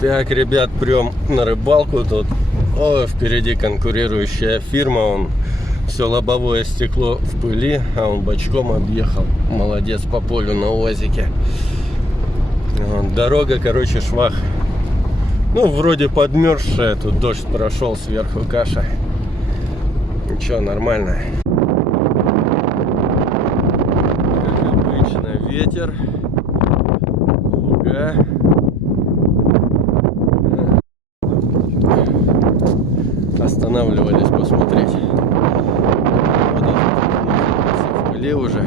Так, ребят, прям на рыбалку тут. О, впереди конкурирующая фирма. Он все лобовое стекло в пыли, а он бочком объехал. Молодец, по полю на УАЗике. Вот, дорога, короче, швах. Ну, вроде подмерзшая. Тут дождь прошел, сверху каша. Ничего, нормально. Как обычно, ветер. Луга. Останавливались посмотреть. Вот в пыли уже.